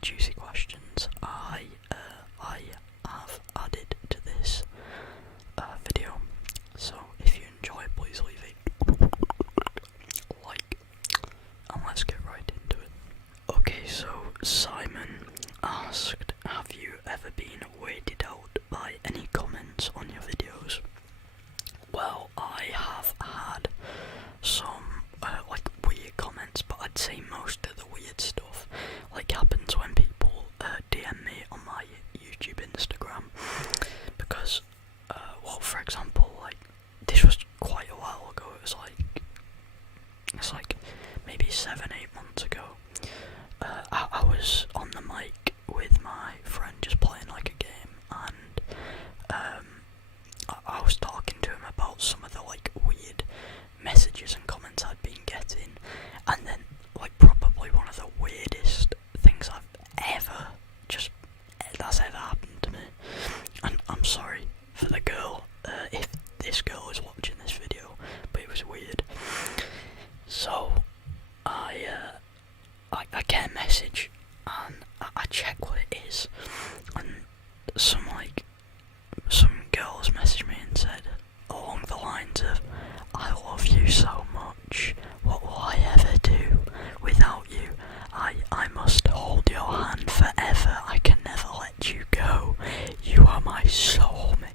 juicy questions I have added to this video. So if you enjoy, please leave a like, and let's get right into it. Okay, so Simon asked, have you ever been weirded out by any comments on your videos? Well, I have had some weird comments, but I'd say most of the weird stuff happens when people DM me on my YouTube, Instagram, because for example, this was quite a while ago. It's maybe 7-8 months ago. I was on the mic with my friend just playing a game, and I was talking to him about some of the weird messages and comments I'd been getting, and then probably one of the weirdest things that's ever happened to me. And I'm sorry for the girl, if this girl is watching this video, but it was weird. So I get a message and I check what it is, and some girls messaged me and said along the lines of, I love you so much, what will I ever do without you? I must hold your hand forever, I can never let you go, you are my soulmate.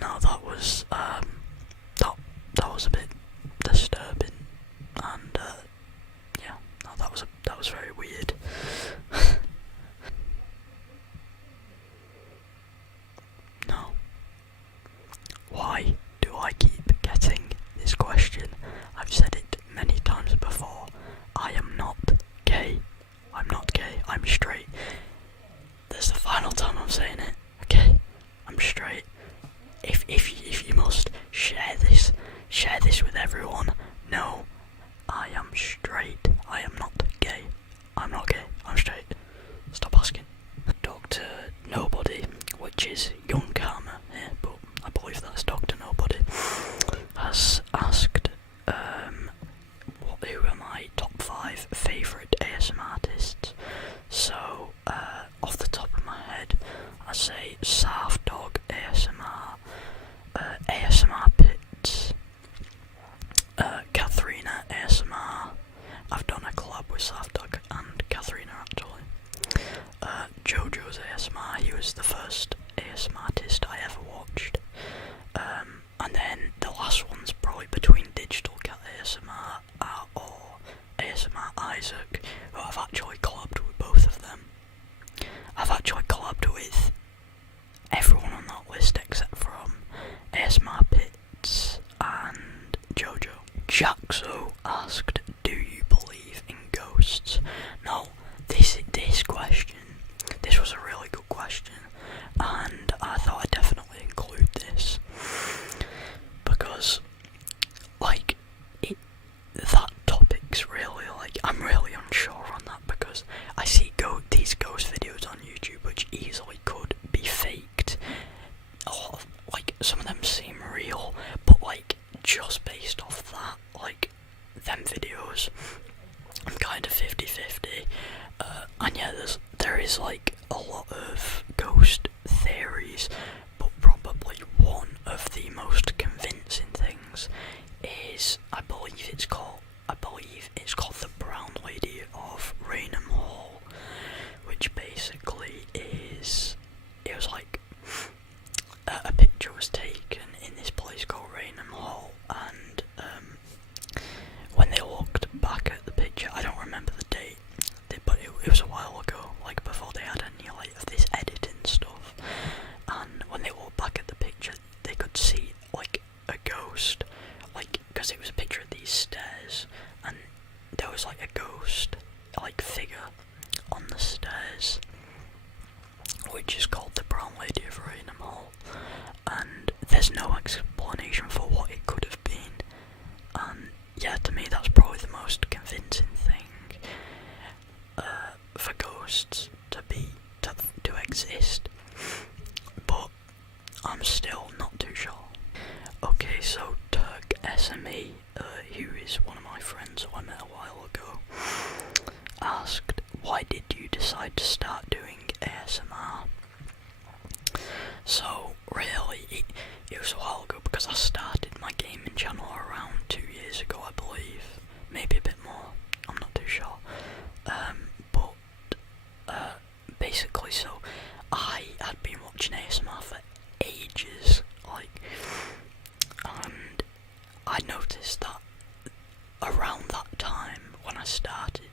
Now that was that was a bit disturbing, and yeah, no, that was very weird. No. Why do I keep getting this question? I've said it many times before. I am not gay. I'm not gay. I'm straight. This is the final time I'm saying it. Okay? I'm straight. If you must share this with everyone. No, I am straight. I am not gay. I'm not gay. I'm straight. Stop asking. Dr. Nobody, which is Young Karma here, but I believe that's Dr. Nobody, has asked, who are my top 5 favourite ASMR artists? So, off the top of my head, I say Sarf Dog ASMR, ASMR Pits, Katharina ASMR. I've done a collab with Sarf Dog and Katharina actually. Jojo's ASMR, he was the first ASMR artist I ever watched. And then the last one's probably between Digital Cat ASMR or ASMR Isaac, who I've actually collabed with both of them. I've actually collabed with everyone on that list except from ASMR Pits and Jojo. Jaxo asked, do you believe in ghosts? Now, this question, this was a really good question, and I thought I'd definitely include this, because, that topic's really, I'm really unsure on that, because I see these ghost videos on YouTube which easily could be faked. A lot of, some of them seem real, but, just based off that, them videos, I'm kind of 50-50, and yeah, there is, a lot of ghost theories, but probably one of the most convincing things is, I believe it's called the Brown Lady of Raynham Hall, which basically is, it was a picture was taken in this place called Raynham Hall, and when they looked back at the picture, I don't remember the date, but it was a while ago, before they had any of this editing stuff, and when they looked back at the picture, they could see a ghost, because it was a picture of these stairs, and there was a ghost figure on the stairs, which is called the Brown Lady of Raynham Hall, and there's no explanation for what it could have been, and yeah, to me that's probably the most convincing thing for ghosts to exist, but I'm still not too sure. Okay, so Turk SME, who is one of my friends who I met a while ago, asked, why did you decided to start doing ASMR. So really, it was a while ago because I started my gaming channel around 2 years ago, I believe. Maybe a bit more, I'm not too sure. Basically, so I had been watching ASMR for ages, and I noticed that around that time when I started,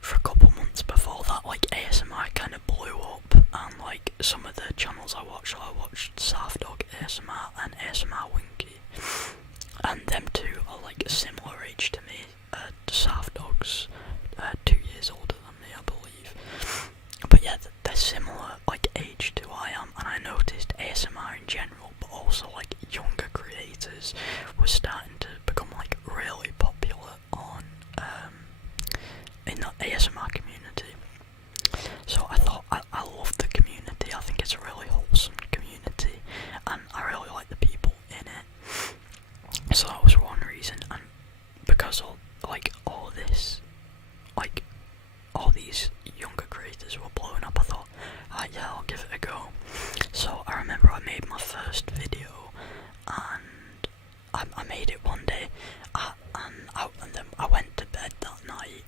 for a couple months before that, ASMR kind of blew up, and some of the channels I watched Safdog ASMR and ASMR Winky, and them two are a similar age to me. Safdog's 2 years older than me, I believe, but yeah, they're similar age to I am, and I noticed ASMR in general, but also younger creators were starting to become really popular on in the ASMR community. So I thought I love the community. I think it's a really wholesome community, and I really like the people in it. So that was one reason, and because all this, all these younger creators were blowing up, I thought, yeah, I'll give it a go. So I remember I made my first video, and I made it one day, and then I went to bed that night,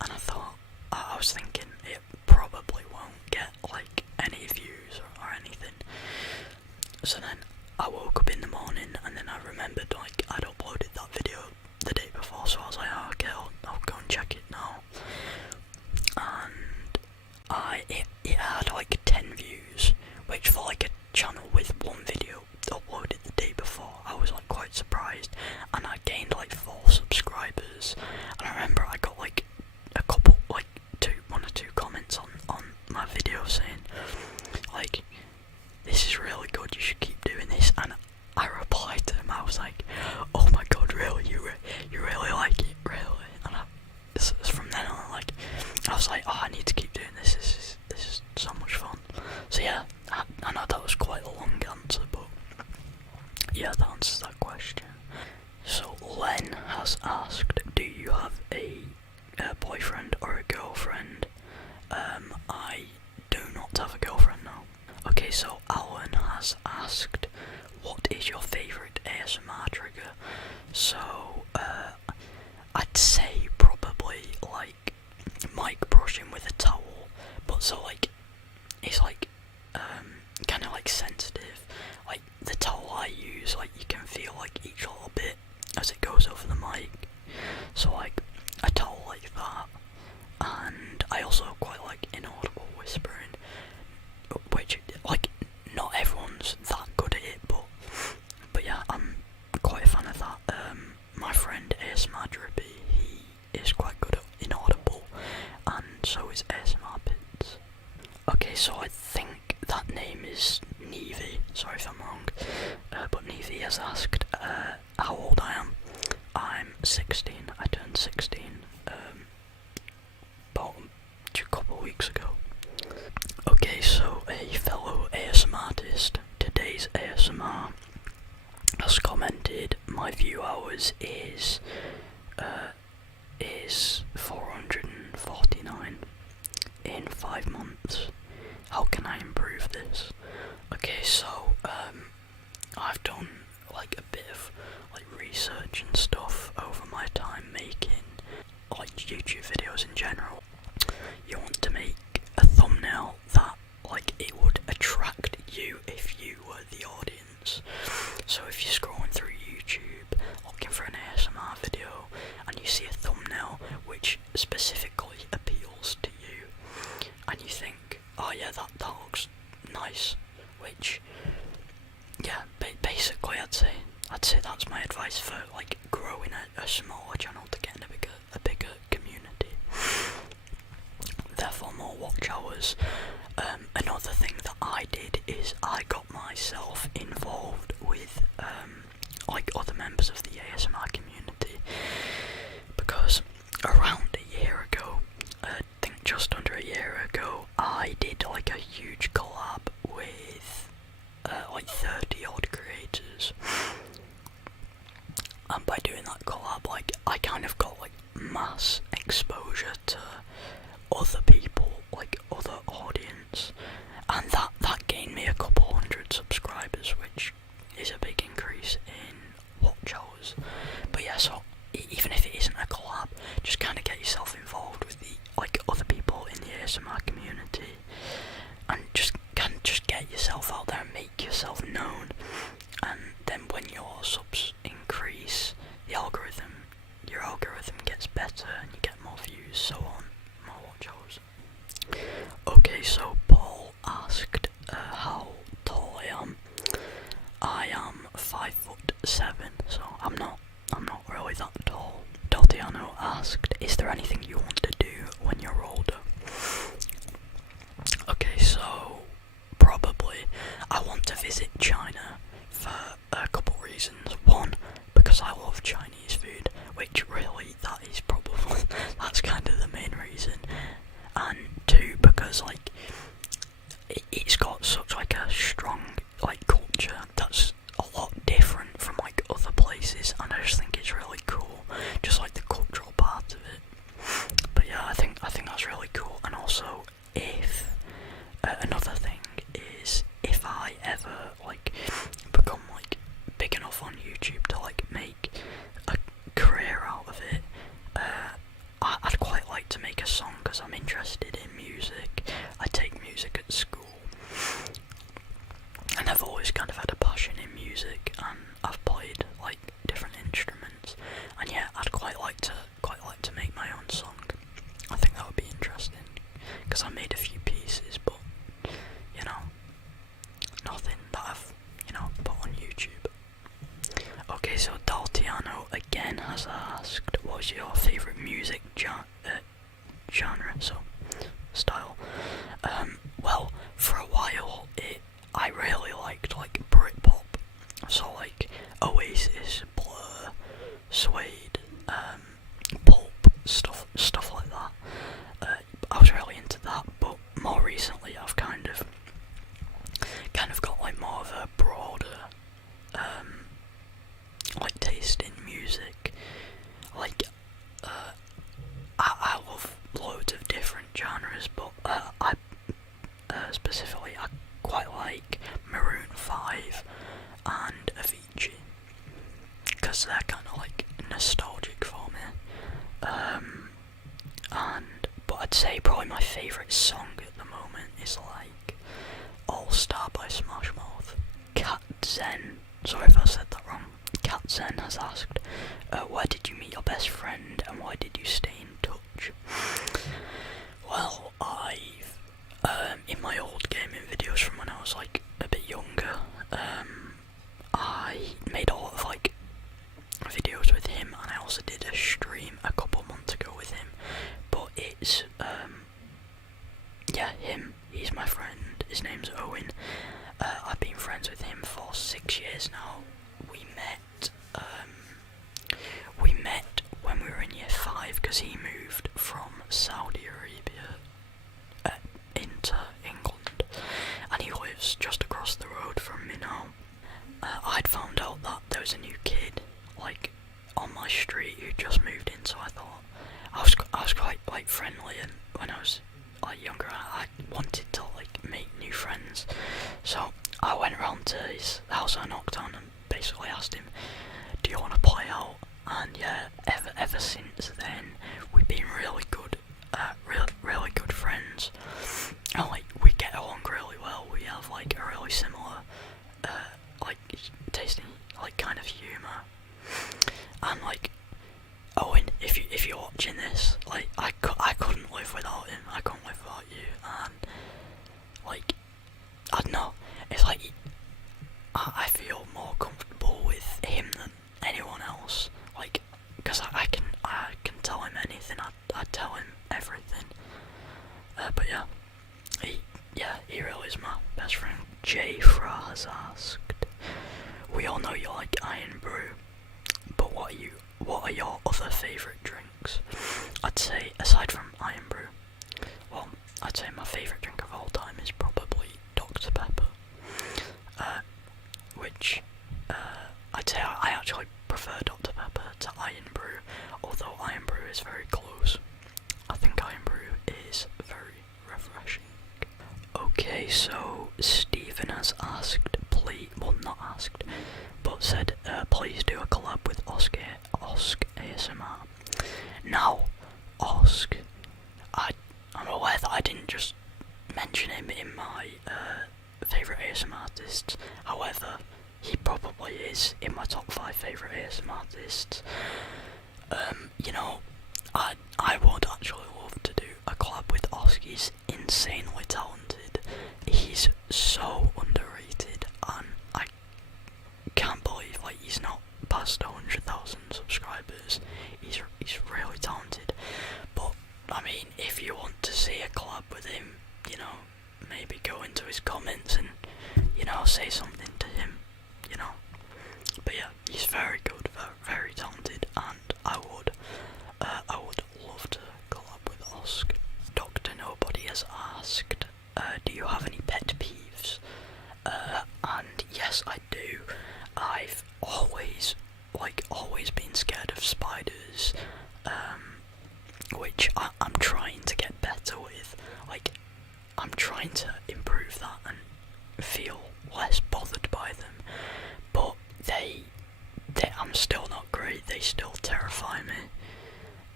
and I thought, I was thinking it probably won't get any views or anything. So then I woke up in the morning, and then I remembered I'd uploaded that video the day before, so I was like, oh, okay, I'll go and check it now. And it had 10 views, which for a channel with one video uploaded the day before, I was quite surprised, and I gained 4 subscribers. And I remember I got a couple, one or two comments on my video saying this is really good, you should keep doing this. And I replied to them, I was like, oh my god, really, you really like it, really? And from then on, I was like, oh, I need to keep doing this. This is so much fun. So yeah, I know that was quite a long answer, but yeah, that answers that question. So Len has asked, do you have a boyfriend or a girlfriend? I do not have a girlfriend now. Okay, so Alan has asked, what is your favourite ASMR trigger? So I'd say probably mic brushing with a towel, but so it's kind of sensitive. The towel I use, you can feel each little bit as it goes over the mic. So a towel like that, and I also quite like inaudible whispering, which not everyone's that good at it, but yeah, I'm quite a fan of that. My friend ASMR Drippy, he is quite good at inaudible, and so is ASMR Pits. Okay, so I think that name is Nevi, sorry if I'm wrong, but Nevi has asked how old I am. I'm 16, I turned 16 about a couple of weeks ago. Okay, so a fellow ASMR artist, today's ASMR, has commented, my view hours is 449 in 5 months. How can I improve this? Okay, so I've done a bit of research and stuff over my time making YouTube videos in general. You want to make a thumbnail that it would attract you if you were the audience. So if you're scrolling through YouTube looking for an ASMR video and you see a thumbnail which specifically appeals to you, and you think, oh yeah, that looks nice, which yeah, basically I'd say that's my advice for growing a smaller channel to get in a bigger community. Therefore more watch hours. Another thing that I did is I got myself involved with other members of the ASMR community, because around a year ago, I think just under a year ago, I did a huge collab with 30 odd creators, and by doing that collab I kind of got mass exposure to other people ASMR community, and just get yourself out there and make yourself known. And then when your subs increase, your algorithm gets better, and you get more views, so on, more watch hours. Okay, so Paul asked how tall I am. I am 5'7", so I'm not really that tall. Dotiano asked, is there anything you want to do when you're older? Okay, so probably I want to visit China for a couple reasons. One, because I love Chinese food, which really that's kind of the main reason. And two, because like it's got such like a strong like culture that's a lot different from like other places, and I just think it's really cool, just like the cultural part of it. But yeah, I think that's really cool. And also, if another thing is, if I ever like become like big enough on YouTube to like make a career out of it, I'd quite like to make a song, because I'm interested in music. I take music at school, and I've always kind of had a passion in music, and I've played like different instruments, and yeah, I'd quite like to make my own song. I think that would be interesting, because I made a few pieces, but you know, nothing that I've put on YouTube. Okay, so Daltiano again has asked, what's your favourite music genre, so style? Well, for a while I really liked like Britpop, so like Oasis, Blur, Suede, Pulp, stuff like that. I was really into that, but more recently I've kind of got like more of a broader like taste in music. Like I love loads of different genres, but I specifically I quite like Maroon 5 and Avicii, because they're kind of like nostalgic for me. But I'd say probably my favourite song at the moment is like All Star by Smash Mouth. Cat Zen, sorry if I said that wrong. Cat Zen has asked, where did you meet your best friend and why did you stay in touch? Well, I've in my old gaming videos from when I was like a bit younger, I made a lot of like videos with him, and I also did a stream a couple months ago with him. But it's him. He's my friend. His name's Owen. I've been friends with him for 6 years now. We met when we were in year 5, because he moved from Saudi Arabia into England, and he lives just across the road from me now. I'd found out that there was a new kid like on my street who just moved in, so I thought I was quite like friendly, and when I was like younger I wanted to like make new friends, so I went round to his house. I knocked on and basically asked him, do you want to play out? And yeah, ever since then we've been really good friends, and like we get along really well. We have like a really similar like tasting like kind of humour, and like Owen, if you're watching this, like I couldn't live without him. I couldn't live without you, and like I don't know, it's like I feel more comfortable with him than anyone else, like because I can tell him anything. I tell him everything. But he really is my best friend. Jay Fra has asked, we all know you like Iron Brew, but what are your other favourite drinks? I'd say, aside from Iron Brew, well, I'd say my favourite drink of all time is probably Dr Pepper, which I'd say I actually prefer Dr Pepper to Iron Brew, although Iron Brew is very close. I think Iron Brew is very refreshing. Okay, so Stephen has asked, not asked, but said, please do a collab with Osk ASMR. Now, Osk, I'm aware that I didn't mention him in my favourite ASMR artists. However, he probably is in my top 5 favourite ASMR artists. You know, I would actually love to do a collab with Osk. He's insanely talented. He's so underrated, and I can't believe like he's not past 100,000 subscribers. He's really talented. But I mean, if you want to see a collab with him, you know, maybe go into his comments and, you know, say something to him, you know. But yeah, he's very good, very talented, and I would love to collab with Osk. Dr. Nobody has asked, do you have any pet peeves? And yes, I do. I've always been scared of spiders, which I'm trying to get better with. Like, I'm trying to improve that and feel less bothered by them, but I'm still not great. They still terrify me.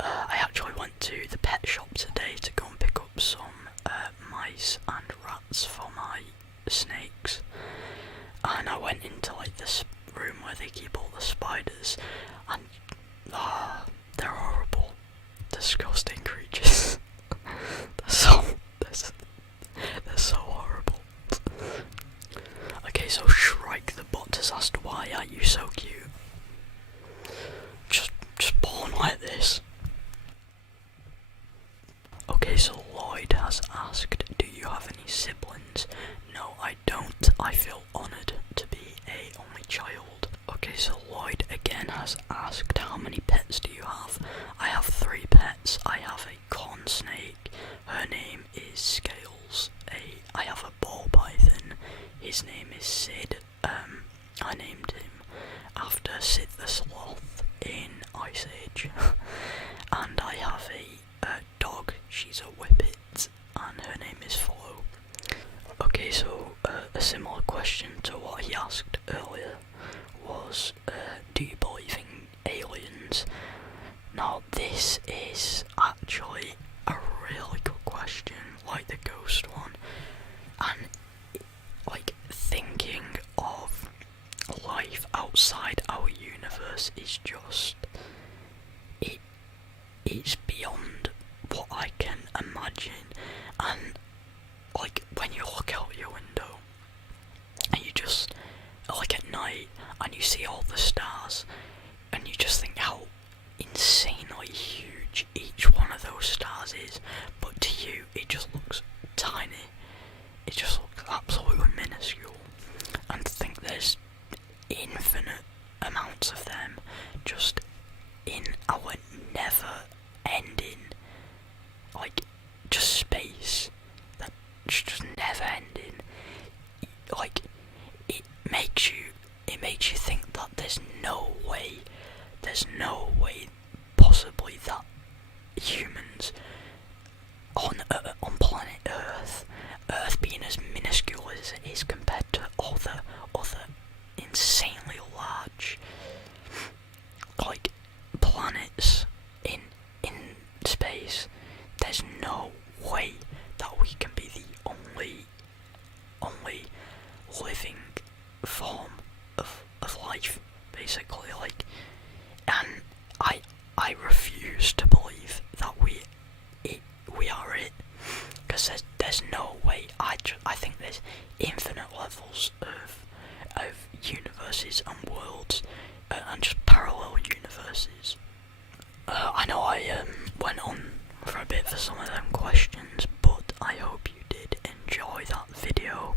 I actually went to the pet shop today to go and pick up some mice and rats for my snakes, and I went into like this room where they keep all the spiders, and they're horrible, disgusting creatures. They're so horrible. Okay, so Shrike the Bot has asked, why are you so cute? Just born like this. Okay, so Lloyd has asked, do you have any siblings? No, I don't. I feel honoured to be a only child. Okay, so Lloyd again has asked, how many pets do you have? I have 3 pets. I have a corn snake. Her name is Scales. I have a ball python. His name is Sid. I named him after Sid the Sloth in Ice Age. And I have a dog. She's a whippet, and her name is Follow. Okay, so a similar question to what he asked earlier was, do you believe in aliens? Now, this is actually a really good question, like the ghost one, and like thinking of life outside our universe is just, it's beyond what I can imagine. And like when you look out your window and you just, like at night, and you see all the stars, and you just think how insanely huge each one of those stars is, but to you it just looks tiny. It just looks absolutely minuscule. And to think there's infinite amounts of them just in our never ending, like, just space that just never ending. Like, it makes you think that there's no way possibly that humans on planet Earth being as minuscule as it is compared to other insanely large like planets in space, there's no way that we can be the only living form of life, basically. Like, and I refuse to believe that we are it, because there's no way. I think there's infinite levels of universes and worlds, and just parallel universes. I know I went on for a bit for some of them questions, but I hope you did enjoy that video.